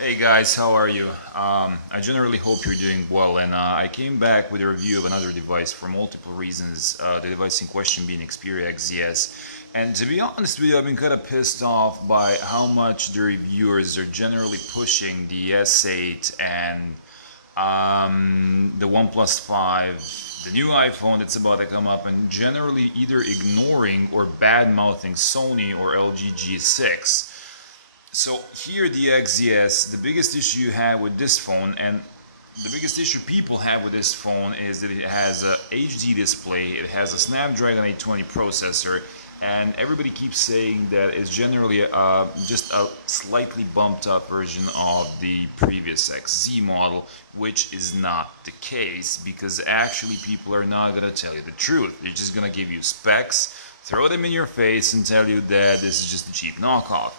Hey guys, how are you? I generally hope you're doing well, and I came back with a review of another device for multiple reasons. The device in question being Xperia XZS, and to be honest with you, I've been kind of pissed off by how much the reviewers are generally pushing the S8 and the OnePlus 5, the new iPhone that's about to come up, and generally either ignoring or bad mouthing Sony or LG G6. So here the XZS, the biggest issue you have with this phone, and the biggest issue people have with this phone, is that it has a HD display, it has a Snapdragon 820 processor, and everybody keeps saying that it's generally just a slightly bumped up version of the previous XZ model, which is not the case, because actually people are not going to tell you the truth. They're just going to give you specs, throw them in your face, and tell you that this is just a cheap knockoff.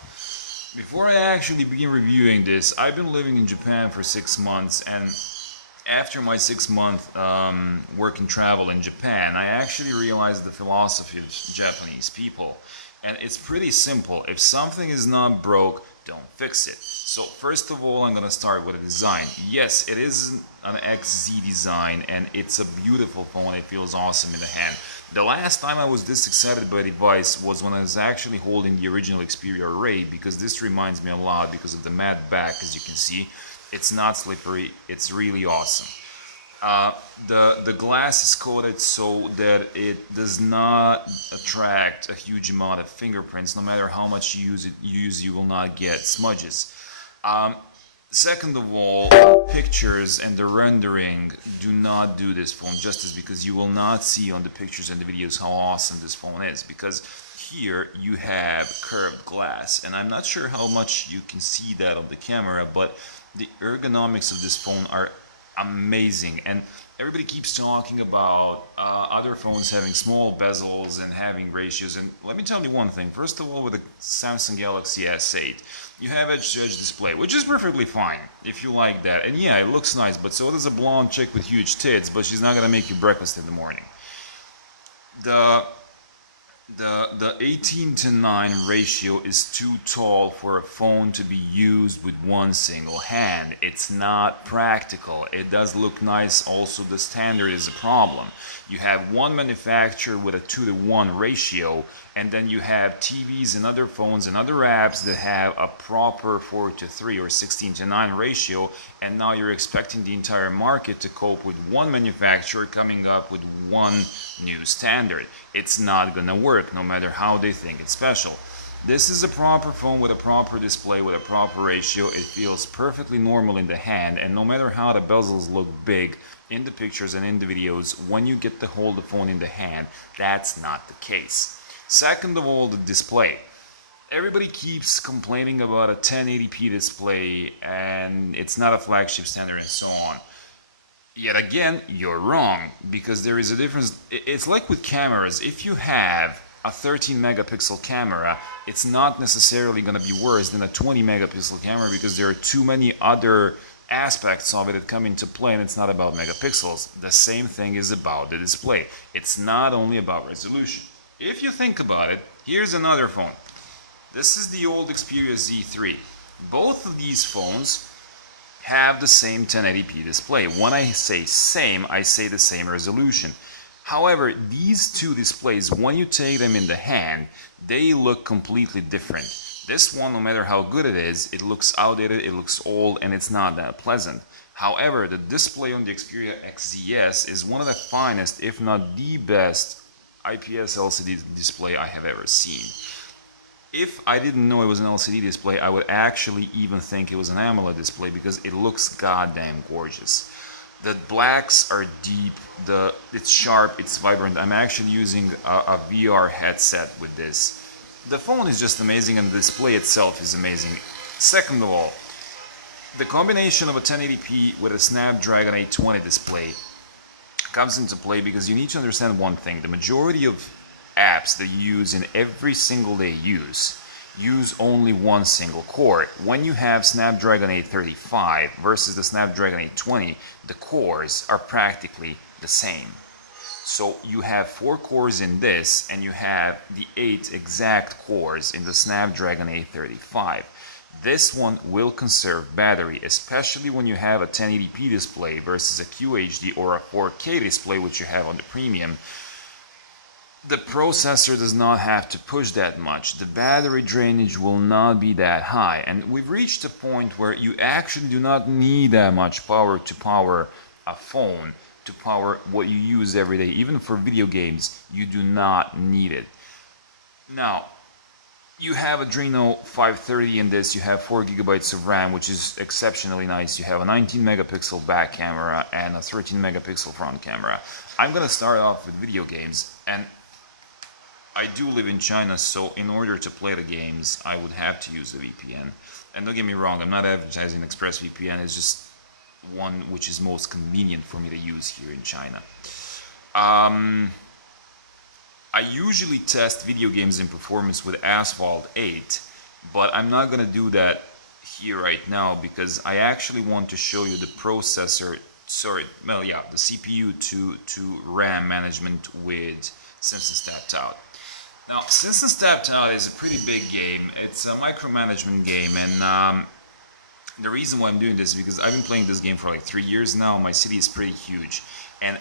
Before I actually begin reviewing this, I've been living in Japan for 6 months, and after my 6 month work and travel in Japan, I actually realized the philosophy of Japanese people. And it's pretty simple. If something is not broke, don't fix it. So first of all, I'm gonna start with the design. Yes, it is an XZ design, and it's a beautiful phone. It feels awesome in the hand. The last time I was this excited by the device was when I was actually holding the original Xperia Array, because this reminds me a lot because of the matte back. As you can see, it's not slippery. It's really awesome. The glass is coated so that it does not attract a huge amount of fingerprints. No matter how much you will not get smudges. Second of all, pictures and the rendering do not do this phone justice, because you will not see on the pictures and the videos how awesome this phone is, because here you have curved glass, and I'm not sure how much you can see that on the camera, but the ergonomics of this phone are amazing. And everybody keeps talking about other phones having small bezels and having ratios, and let me tell you one thing. First of all, with the Samsung Galaxy S8, you have edge-to-edge display, which is perfectly fine if you like that, and yeah, it looks nice, but so does a blonde chick with huge tits, but she's not gonna make you breakfast in the morning. The the 18:9 ratio is too tall for a phone to be used with one single hand. It's not practical. It does look nice, also the standard is a problem. You have one manufacturer with a 2:1 ratio, and then you have TVs and other phones and other apps that have a proper 4:3 or 16:9 ratio, and now you're expecting the entire market to cope with one manufacturer coming up with one new standard. It's not gonna work, no matter how they think it's special. This is a proper phone with a proper display, with a proper ratio. It feels perfectly normal in the hand, and no matter how the bezels look big in the pictures and in the videos, when you get to hold the phone in the hand, that's not the case. Second of all, the display. Everybody keeps complaining about a 1080p display, and it's not a flagship standard and so on. Yet again, you're wrong, because there is a difference. It's like with cameras. If you have a 13 megapixel camera, it's not necessarily going to be worse than a 20 megapixel camera, because there are too many other aspects of it that come into play, and it's not about megapixels. The same thing is about the display. It's not only about resolution. If you think about it, here's another phone. This is the old Xperia Z3. Both of these phones have the same 1080p display. When I say same, I say the same resolution. However, these two displays, when you take them in the hand, they look completely different. This one, no matter how good it is, it looks outdated, it looks old, and it's not that pleasant. However, the display on the Xperia XZS is one of the finest, if not the best, IPS LCD display I have ever seen. If I didn't know it was an LCD display, I would actually even think it was an AMOLED display, because it looks goddamn gorgeous. The blacks are deep, it's sharp, it's vibrant. I'm actually using a VR headset with this. The phone is just amazing, and the display itself is amazing. Second of all, the combination of a 1080p with a Snapdragon 820 display comes into play, because you need to understand one thing. The majority of apps that you use in every single day use only one single core. When you have Snapdragon 835 versus the Snapdragon 820, the cores are practically the same. So you have 4 cores in this, and you have the 8 exact cores in the Snapdragon 835. this one will conserve battery, especially when you have a 1080p display versus a QHD or a 4K display which you have on the premium. The processor does not have to push that much. The battery drainage will not be that high, and we've reached a point where you actually do not need that much power to power a phone, to power what you use every day. Even for video games, you do not need it. Now, you have Adreno 530 in this, you have 4 gigabytes of RAM, which is exceptionally nice. You have a 19 megapixel back camera and a 13 megapixel front camera. I'm gonna start off with video games, and I do live in China, so in order to play the games, I would have to use the VPN. And don't get me wrong, I'm not advertising ExpressVPN, it's just one which is most convenient for me to use here in China. I usually test video games in performance with Asphalt 8, but I'm not going to do that here right now because I actually want to show you the processor, the CPU to RAM management with Simpsons Tapped Out. Now, Simpsons Tapped Out is a pretty big game. It's a micromanagement game, and the reason why I'm doing this is because I've been playing this game for like 3 years now. My city is pretty huge, and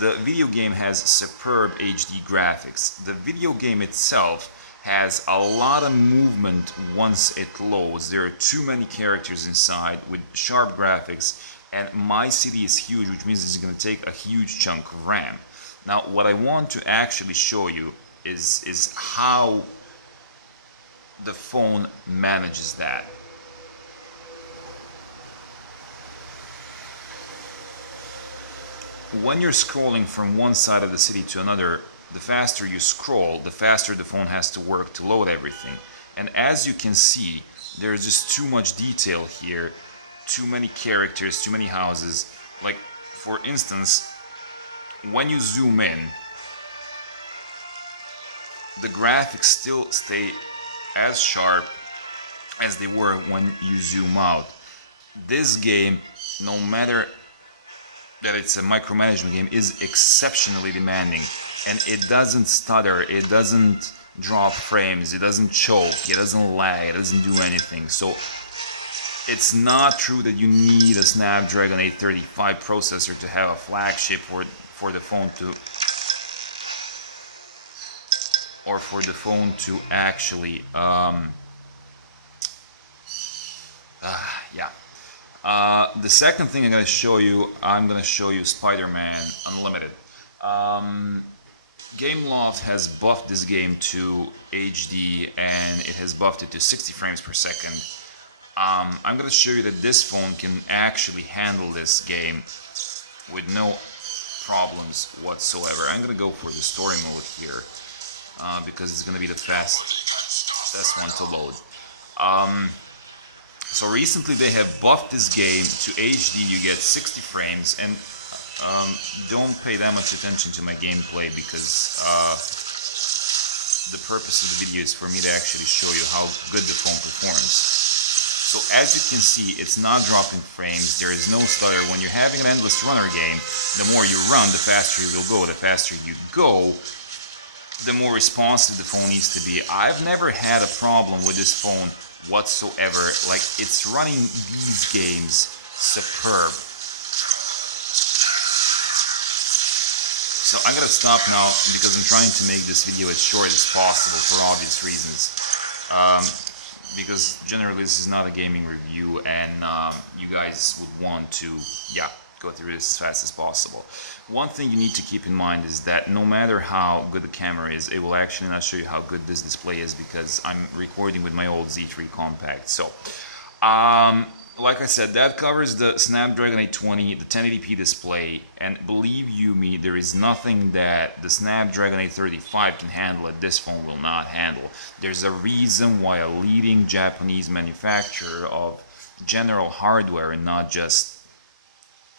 the video game has superb HD graphics. The video game itself has a lot of movement once it loads. There are too many characters inside with sharp graphics, and my city is huge, which means it's going to take a huge chunk of RAM. Now, what I want to actually show you is how the phone manages that. When you're scrolling from one side of the city to another, the faster you scroll, the faster the phone has to work to load everything. And as you can see, there's just too much detail here, too many characters, too many houses. Like, for instance, when you zoom in, the graphics still stay as sharp as they were when you zoom out. This game, no matter that it's a micromanagement game, is exceptionally demanding, and it doesn't stutter, it doesn't drop frames, it doesn't choke, it doesn't lag, it doesn't do anything. So it's not true that you need a Snapdragon 835 processor to have a flagship for the phone to, or for the phone to actually the second thing I'm going to show you Spider-Man Unlimited. Gameloft has buffed this game to HD, and it has buffed it to 60 frames per second. I'm going to show you that this phone can actually handle this game with no problems whatsoever. I'm going to go for the story mode here because it's going to be the fastest one to load. So recently they have buffed this game to HD. You get 60 frames, and don't pay that much attention to my gameplay because the purpose of the video is for me to actually show you how good the phone performs. So as you can see, it's not dropping frames, there is no stutter. When you're having an endless runner game, the more you run, the faster you will go. The faster you go, the more responsive the phone needs to be. I've never had a problem with this phone whatsoever. Like, it's running these games superb. So I'm gonna stop now because I'm trying to make this video as short as possible for obvious reasons. Because generally this is not a gaming review, and you guys would want to, go through this as fast as possible. One thing you need to keep in mind is that no matter how good the camera is, it will actually not show you how good this display is because I'm recording with my old Z3 Compact. So, like I said, that covers the Snapdragon 820, the 1080p display, and believe you me, there is nothing that the Snapdragon 835 can handle that this phone will not handle. There's a reason why a leading Japanese manufacturer of general hardware and not just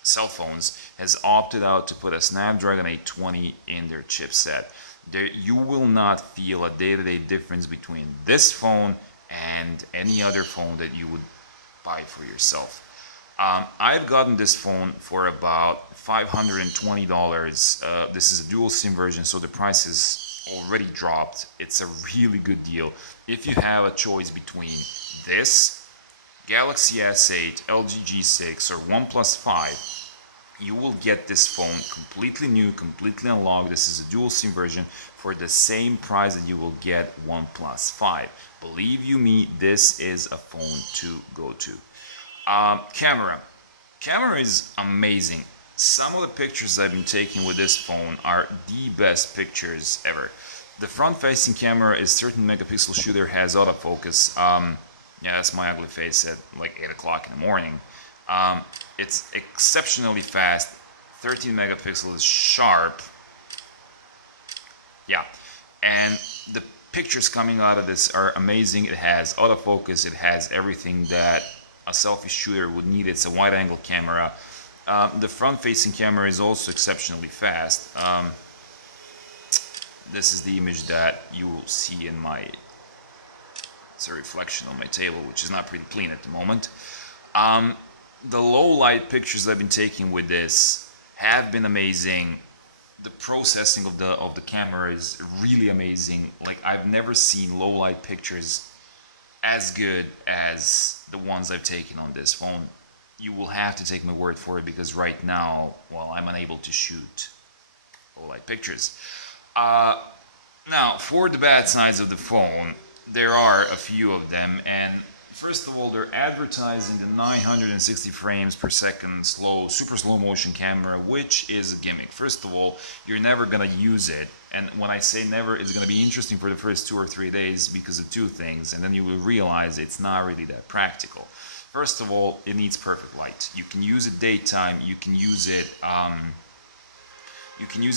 cell phones has opted out to put a Snapdragon 820 in their chipset. You will not feel a day-to-day difference between this phone and any other phone that you would buy for yourself. I've gotten this phone for about $520. This is a dual SIM version, so the price is already dropped. It's a really good deal. If you have a choice between this Galaxy S8, LG G6, or OnePlus 5, you will get this phone completely new, completely unlocked. This is a dual SIM version for the same price that you will get OnePlus 5. Believe you me, this is a phone to go to. Camera. Camera is amazing. Some of the pictures I've been taking with this phone are the best pictures ever. The front-facing camera is 13 megapixel shooter, has autofocus. Yeah, that's my ugly face at like 8 o'clock in the morning. It's exceptionally fast. 13 megapixels, sharp. Yeah, and the pictures coming out of this are amazing. It has autofocus. It has everything that a selfie shooter would need. It's a wide-angle camera. The front-facing camera is also exceptionally fast. This is the image that you will see in my... It's a reflection on my table, which is not pretty clean at the moment. The low-light pictures I've been taking with this have been amazing. The processing of the camera is really amazing. Like, I've never seen low-light pictures as good as the ones I've taken on this phone. You will have to take my word for it, because right now, well, I'm unable to shoot low-light pictures. Now, for the bad sides of the phone, there are a few of them, and first of all, they're advertising the 960 frames per second super slow motion camera, which is a gimmick. First of all, you're never gonna use it, and when I say never, it's gonna be interesting for the first 2 or 3 days because of two things, and then you will realize it's not really that practical. First of all, it needs perfect light. You can use it daytime, you can use it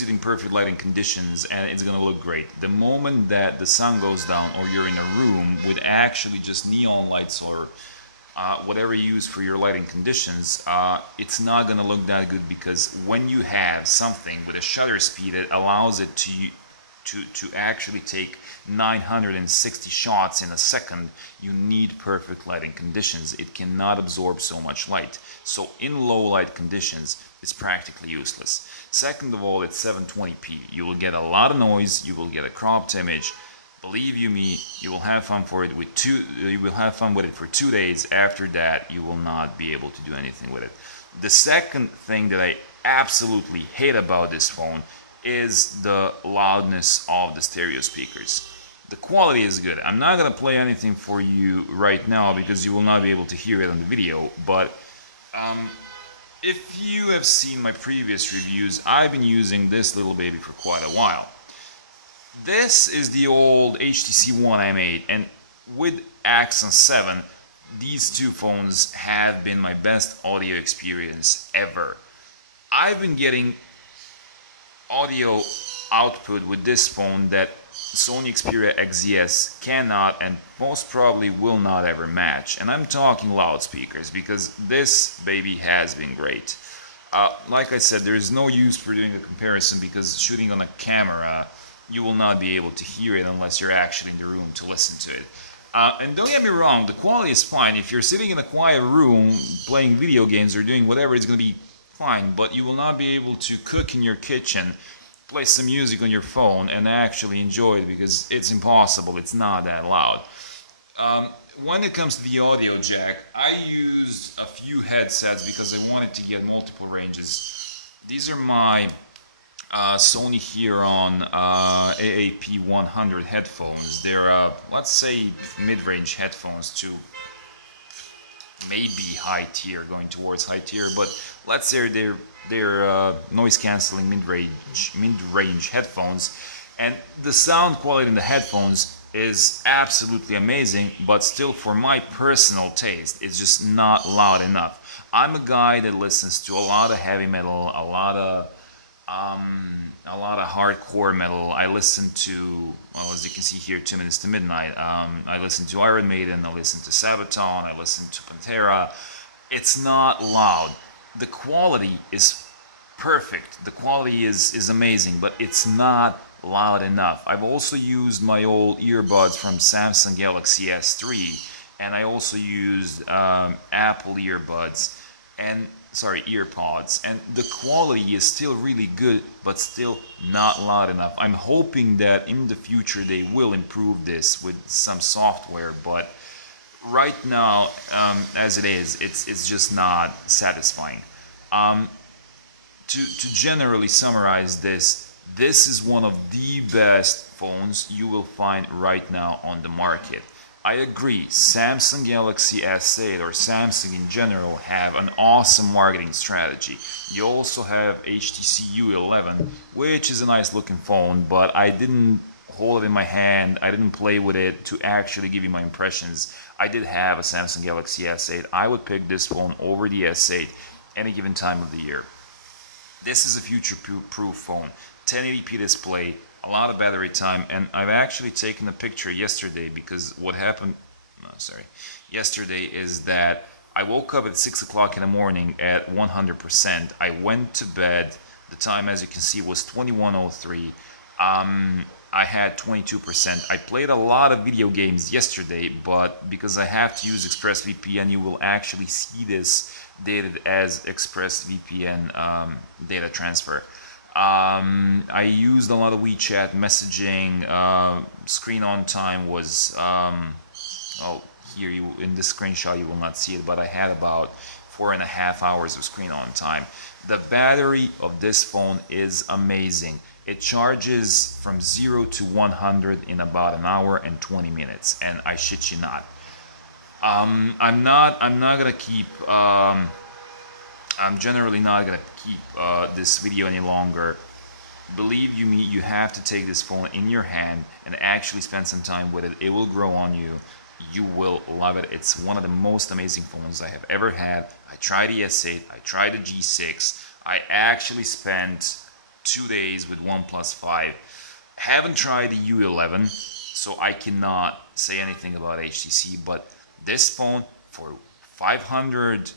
in perfect lighting conditions, and it's gonna look great. The moment that the sun goes down, or you're in a room with actually just neon lights or whatever you use for your lighting conditions, it's not gonna look that good, because when you have something with a shutter speed that allows it to actually take 960 shots in a second, you need perfect lighting conditions. It cannot absorb so much light. So in low light conditions, it's practically useless. Second of all, it's 720p. You will get a lot of noise, you will get a cropped image. Believe you me, you will have fun with it for 2 days. After that, you will not be able to do anything with it. The second thing that I absolutely hate about this phone is the loudness of the stereo speakers. The quality is good. I'm not gonna play anything for you right now because you will not be able to hear it on the video, but if you have seen my previous reviews, I've been using this little baby for quite a while. This is the old HTC One M8, and with Axon 7, these two phones have been my best audio experience ever. I've been getting audio output with this phone that Sony Xperia XZS cannot and most probably will not ever match. And I'm talking loudspeakers, because this baby has been great. Like I said, there is no use for doing a comparison, because shooting on a camera, you will not be able to hear it unless you're actually in the room to listen to it. And don't get me wrong, the quality is fine. If you're sitting in a quiet room playing video games or doing whatever, it's going to be fine, but you will not be able to cook in your kitchen, play some music on your phone, and actually enjoy it, because it's impossible. It's not that loud. When it comes to the audio jack, I used a few headsets because I wanted to get multiple ranges. These are my Sony Heron AAP 100 headphones. They're, let's say, mid-range headphones to maybe high tier, going towards high tier, but let's say they're noise cancelling mid-range headphones, and the sound quality in the headphones is absolutely amazing, but still, for my personal taste, it's just not loud enough. I'm a guy that listens to a lot of heavy metal, a lot of hardcore metal. I listen to, well, as you can see here, 2 Minutes to Midnight. I listen to Iron Maiden, I listen to Sabaton, I listen to Pantera. It's not loud. The quality is perfect. The quality is amazing, but it's not loud enough. I've also used my old earbuds from Samsung Galaxy S3, and I also used Apple earbuds, and earpods, and the quality is still really good, but still not loud enough. I'm hoping that in the future they will improve this with some software, but right now, as it is, it's just not satisfying. Um, to generally summarize this, this is one of the best phones you will find right now on the market. I agree, Samsung Galaxy S8 or Samsung in general have an awesome marketing strategy. You also have HTC U11, which is a nice looking phone, but I didn't hold it in my hand, I didn't play with it to actually give you my impressions. I did have a Samsung Galaxy S8. I would pick this phone over the S8 any given time of the year. This is a future-proof phone, 1080p display, a lot of battery time, and I've actually taken a picture yesterday because what happened, yesterday is that I woke up at 6 o'clock in the morning at 100%. I went to bed, the time as you can see was 21:03. I had 22%. I played a lot of video games yesterday, but because I have to use ExpressVPN, you will actually see this dated as ExpressVPN data transfer. I used a lot of WeChat messaging. Screen on time was, oh, here in this screenshot you will not see it, but I had about 4.5 hours of screen on time. The battery of this phone is amazing. It charges from 0 to 100 in about an hour and 20 minutes, and I shit you not. I'm not gonna keep. I'm generally not gonna keep this video any longer. Believe you me, you have to take this phone in your hand and actually spend some time with it. It will grow on you. You will love it. It's one of the most amazing phones I have ever had. I tried the S8. I tried the G6. I actually spent 2 days with OnePlus 5. Haven't tried the U11, so I cannot say anything about HTC, but this phone for $500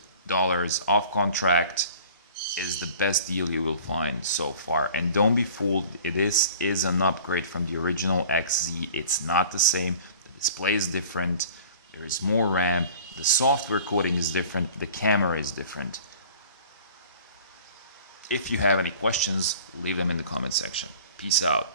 off contract is the best deal you will find so far. And don't be fooled, this is an upgrade from the original XZ. It's not the same. The display is different. There is more RAM. The software coding is different. The camera is different. If you have any questions, leave them in the comment section. Peace out.